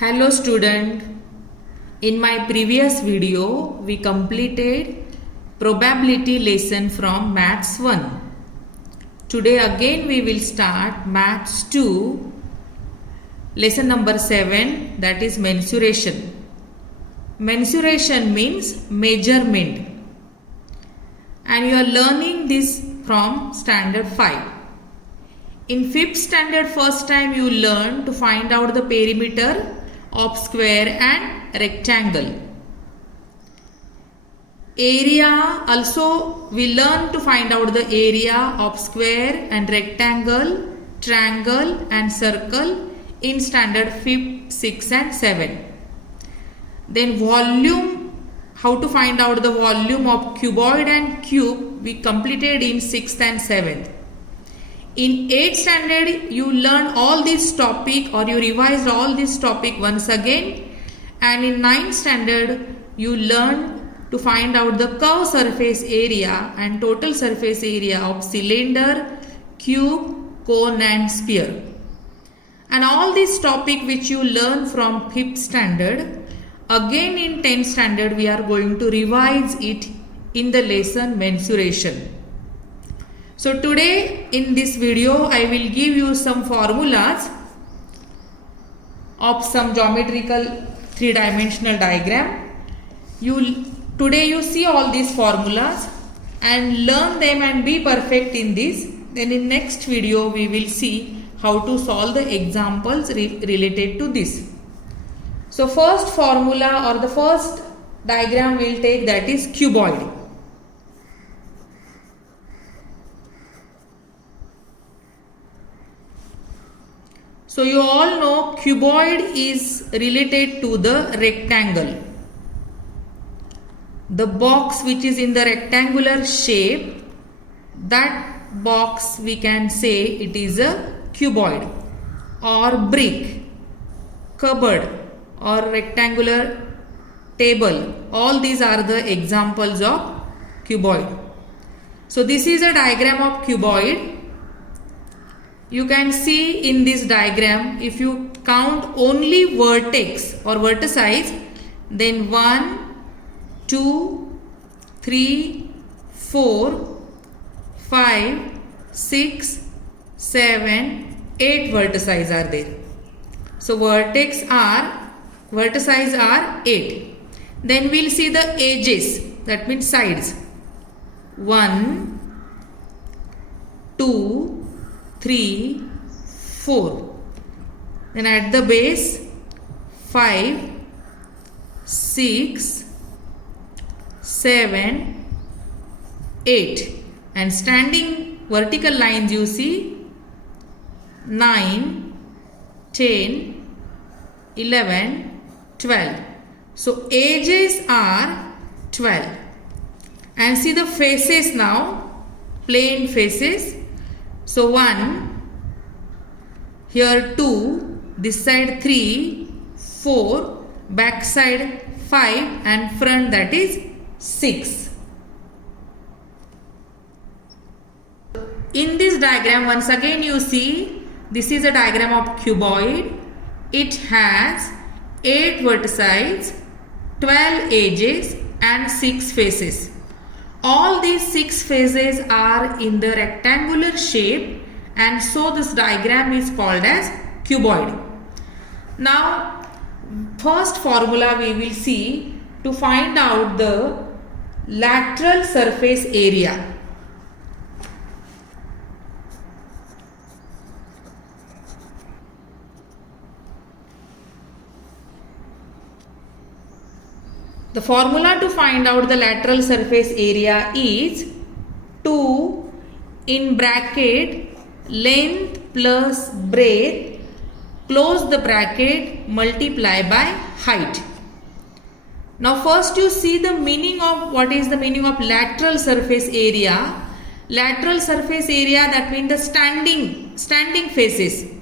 Hello student, in my previous video we completed probability lesson from maths 1. Today again we will start maths 2 lesson number 7, that is mensuration. Mensuration means measurement, and you are learning this from standard 5. In 5th standard first time you learn to find out the perimeter of square and rectangle. Area also we learn to find out the area of square and rectangle, triangle and circle in standard 5th, 6th and 7th. Then volume, how to find out the volume of cuboid and cube we completed in 6th and 7th. In 8th standard you learn all this topic, or you revised all this topic once again, and in 9th standard you learn to find out the curved surface area and total surface area of cylinder, cube, cone and sphere. And all this topic which you learn from 5th standard, again in 10th standard we are going to revise it in the lesson mensuration. So today in this video I will give you some formulas of some geometrical 3-dimensional diagram. Today you see all these formulas and learn them and be perfect in this. Then in next video we will see how to solve the examples related to this. So first formula or the first diagram we will take, that is cuboid. So you all know cuboid is related to the rectangle. The box which is in the rectangular shape, that box we can say it is a cuboid, or brick, cupboard or rectangular table. All these are the examples of cuboid. So this is a diagram of cuboid. You can see in this diagram, if you count only vertex or vertices, then 1, 2, 3, 4, 5, 6, 7, 8 vertices are there. So vertices are 8. Then we will see the edges, that means sides. 1, 2, 3, 4. Then at the base 5, 6, 7, 8. And standing vertical lines you see 9, 10, 11, 12. So edges are 12. And see the faces now, plane faces. So 1, here 2, this side 3, 4, back side 5 and front, that is 6. In this diagram once again you see, this is a diagram of cuboid. It has 8 vertices, 12 edges and 6 faces. All these 6 faces are in the rectangular shape, and so this diagram is called as cuboid. Now first formula we will see to find out the lateral surface area. The formula to find out the lateral surface area is 2 in bracket length plus breadth, close the bracket, multiply by height. Now first you see the meaning of, what is the meaning of lateral surface area. Lateral surface area, that means the standing faces.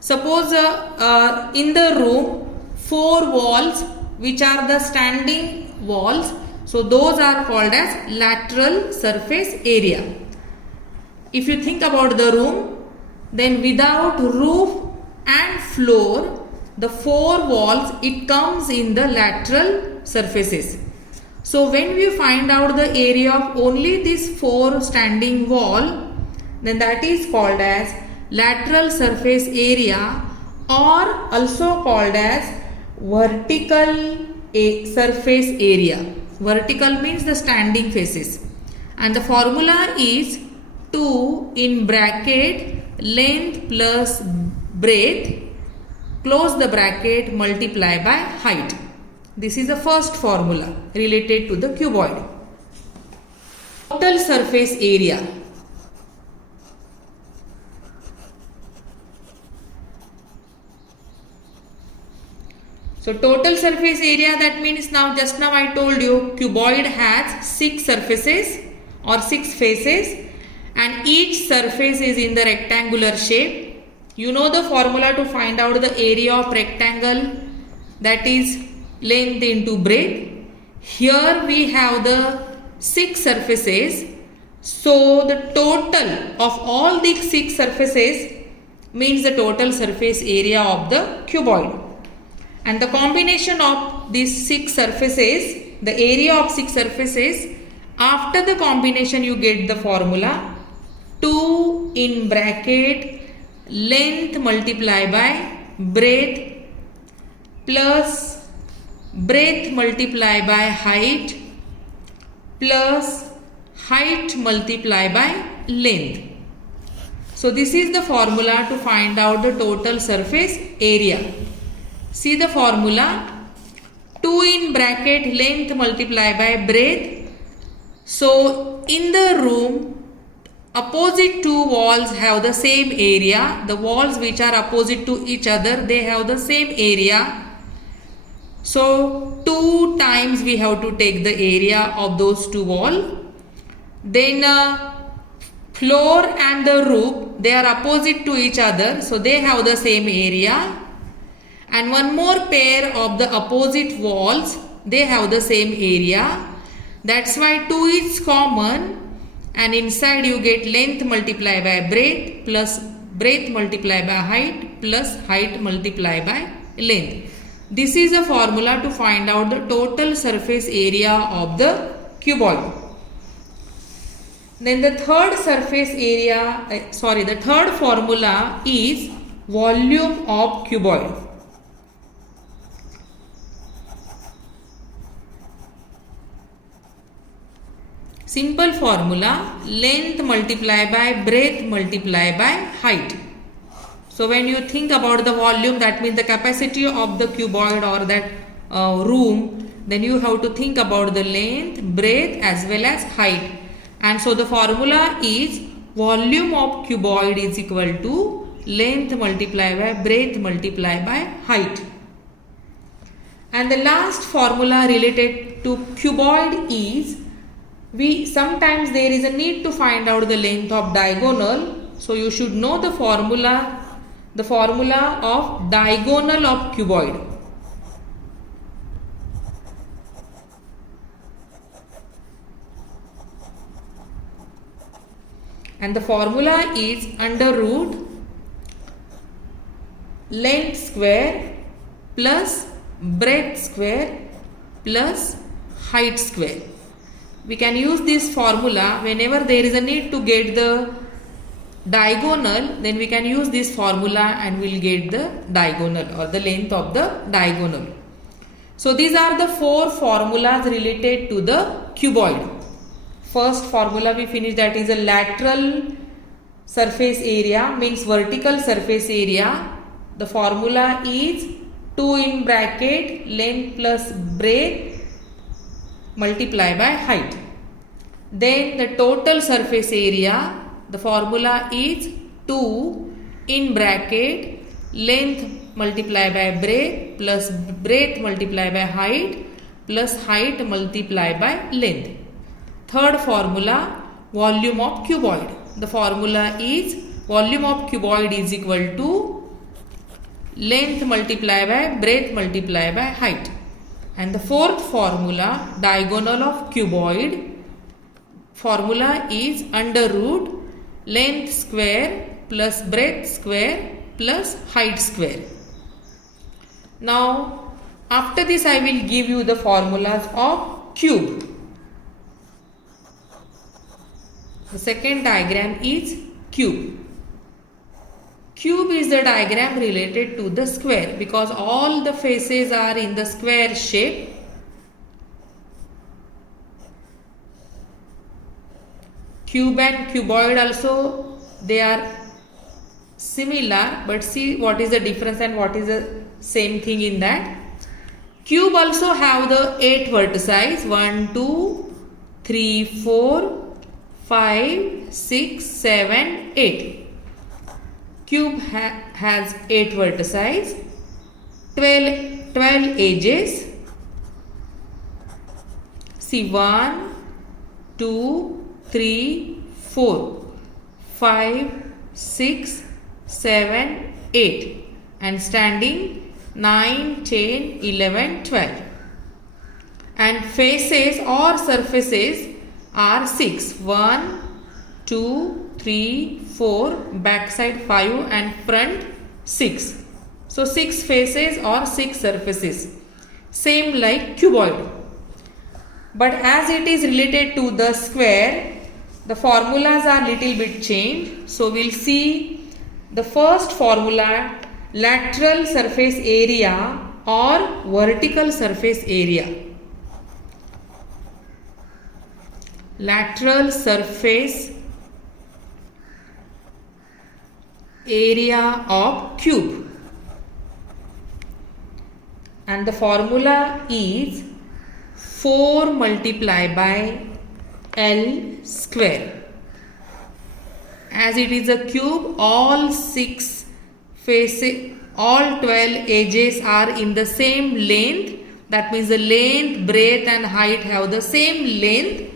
Suppose in the room 4 walls which are the standing walls, so those are called as lateral surface area. If you think about the room, then without roof and floor, the four walls, it comes in the lateral surfaces. So when we find out the area of only these four standing wall, then that is called as lateral surface area, or also called as vertical surface area. Vertical means the standing faces, and the formula is 2 in bracket length plus breadth, close the bracket, multiply by height. This is the first formula related to the cuboid. Total surface area. So total surface area, that means just now I told you cuboid has 6 surfaces or 6 faces, and each surface is in the rectangular shape. You know the formula to find out the area of rectangle, that is length into breadth. Here we have the 6 surfaces. So the total of all these 6 surfaces means the total surface area of the cuboid. And the combination of these 6 surfaces, the area of 6 surfaces, after the combination you get the formula 2 in bracket length multiply by breadth plus breadth multiply by height plus height multiply by length. So this is the formula to find out the total surface area. See the formula, 2 in bracket length multiply by breadth. So in the room, opposite two walls have the same area. The walls which are opposite to each other, they have the same area. So 2 times we have to take the area of those two walls. Then floor and the roof, they are opposite to each other, so they have the same area. And one more pair of the opposite walls, they have the same area. That's why 2 is common, and inside you get length multiply by breadth plus breadth multiply by height plus height multiply by length. This is a formula to find out the total surface area of the cuboid. Then the third surface area, the third formula is volume of cuboid. Simple formula, length multiply by breadth multiply by height. So when you think about the volume, that means the capacity of the cuboid or that room, then you have to think about the length, breadth as well as height. And so the formula is volume of cuboid is equal to length multiply by breadth multiply by height. And the last formula related to cuboid is, sometimes there is a need to find out the length of diagonal. So you should know the formula of diagonal of cuboid. And the formula is under root length square plus breadth square plus height square. We can use this formula whenever there is a need to get the diagonal, then we can use this formula and we'll get the diagonal or the length of the diagonal. So these are the 4 formulas related to the cuboid. First formula we finished, that is a lateral surface area, means vertical surface area. The formula is 2 in bracket length plus breadth multiply by height. Then the total surface area, the formula is 2 in bracket length multiply by breadth plus breadth multiply by height plus height multiply by length. Third formula, volume of cuboid. The formula is volume of cuboid is equal to length multiply by breadth multiply by height. And the fourth formula, diagonal of cuboid, formula is under root length square plus breadth square plus height square. Now after this I will give you the formulas of cube. The second diagram is cube. Cube is the diagram related to the square because all the faces are in the square shape. Cube and cuboid also, they are similar, but see what is the difference and what is the same thing in that. Cube also have the 8 vertices, 1, 2, 3, 4, 5, 6, 7, 8. Cube has 8 vertices, 12 edges. See 1, 2, 3, 4, 5, 6, 7, 8 and standing 9, 10, 11, 12. And faces or surfaces are 6. 1, 2, 3, 4, backside 5 and front 6. So 6 faces or 6 surfaces. Same like cuboid. But as it is related to the square, the formulas are little bit changed. So we'll see the first formula, lateral surface area or vertical surface area. Lateral surface area of cube, and the formula is 4 multiplied by L square. As it is a cube, all 6 faces, all 12 edges are in the same length. That means the length, breadth and height have the same length.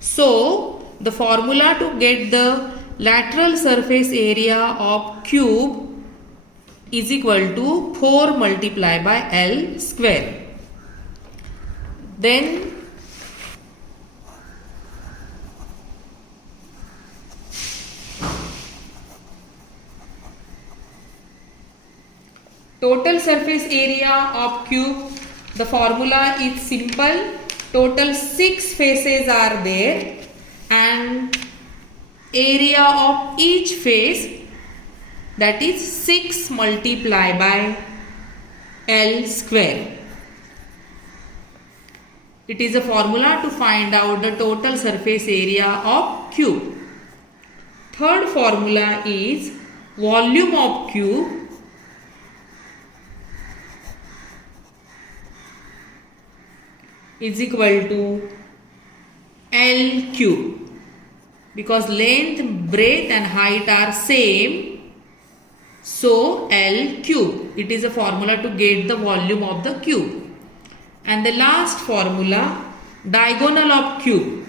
So the formula to get the lateral surface area of cube is equal to 4 multiplied by L square. Then total surface area of cube, the formula is simple. Total 6 faces are there and area of each face, that is 6 multiplied by L square. It is a formula to find out the total surface area of cube. Third formula is volume of cube is equal to L cube, because length, breadth and height are same. So L cube, it is a formula to get the volume of the cube. And the last formula, diagonal of cube.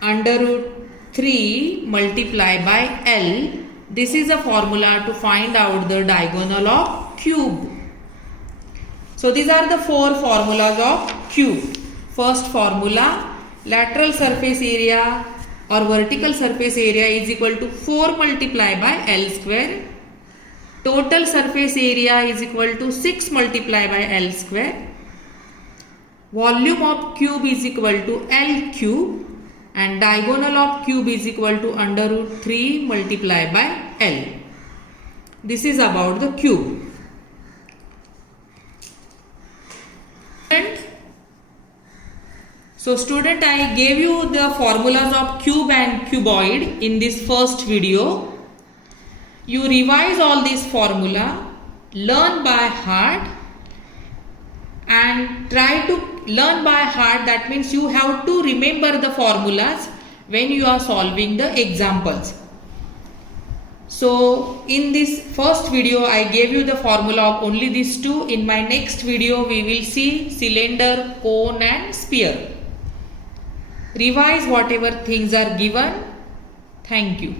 Under root 3 multiplied by L. This is a formula to find out the diagonal of cube. So these are the 4 formulas of cube. First formula, lateral surface area or vertical surface area is equal to 4 multiplied by L square. Total surface area is equal to 6 multiplied by L square. Volume of cube is equal to L cube. And diagonal of cube is equal to under root 3 multiplied by L. This is about the cube. So student, I gave you the formulas of cube and cuboid in this first video. You revise all these formula, learn by heart and try to learn by heart. That means you have to remember the formulas when you are solving the examples. So in this first video I gave you the formula of only these two. In my next video we will see cylinder, cone and sphere. Revise whatever things are given. Thank you.